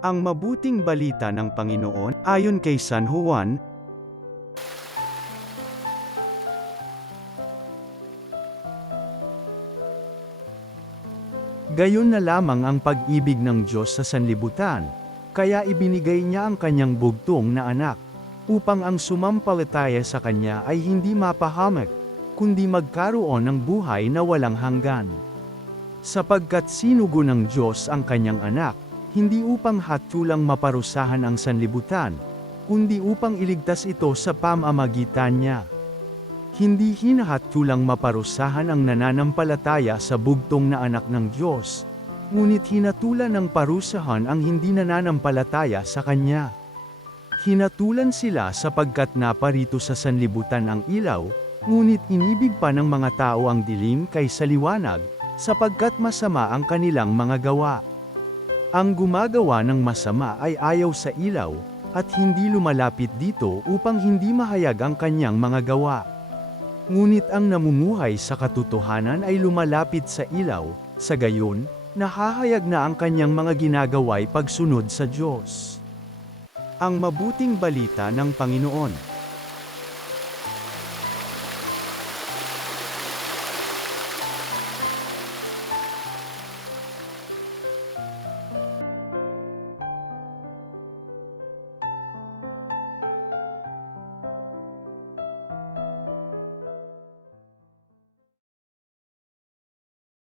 Ang mabuting balita ng Panginoon, ayon kay San Juan, gayon na lamang ang pag-ibig ng Diyos sa sanlibutan, kaya ibinigay niya ang kanyang bugtong na anak, upang ang sumampalataya sa kanya ay hindi mapahamak, kundi magkaroon ng buhay na walang hanggan. Sapagkat sinugo ng Diyos ang kanyang anak, hindi upang hatulang maparusahan ang sanlibutan, kundi upang iligtas ito sa pamamagitan niya. Hindi hinahatulang maparusahan ang nananampalataya sa bugtong na anak ng Diyos, ngunit hinatulan ng parusahan ang hindi nananampalataya sa Kanya. Hinatulan sila sapagkat naparito sa sanlibutan ang ilaw, ngunit inibig pa ng mga tao ang dilim kaysa liwanag, sapagkat masama ang kanilang mga gawa. Ang gumagawa ng masama ay ayaw sa ilaw, at hindi lumalapit dito upang hindi mahayag ang kanyang mga gawa. Ngunit ang namumuhay sa katotohanan ay lumalapit sa ilaw, sa gayon, nahahayag na ang kanyang mga ginagawa'y pagsunod sa Diyos. Ang mabuting balita ng Panginoon.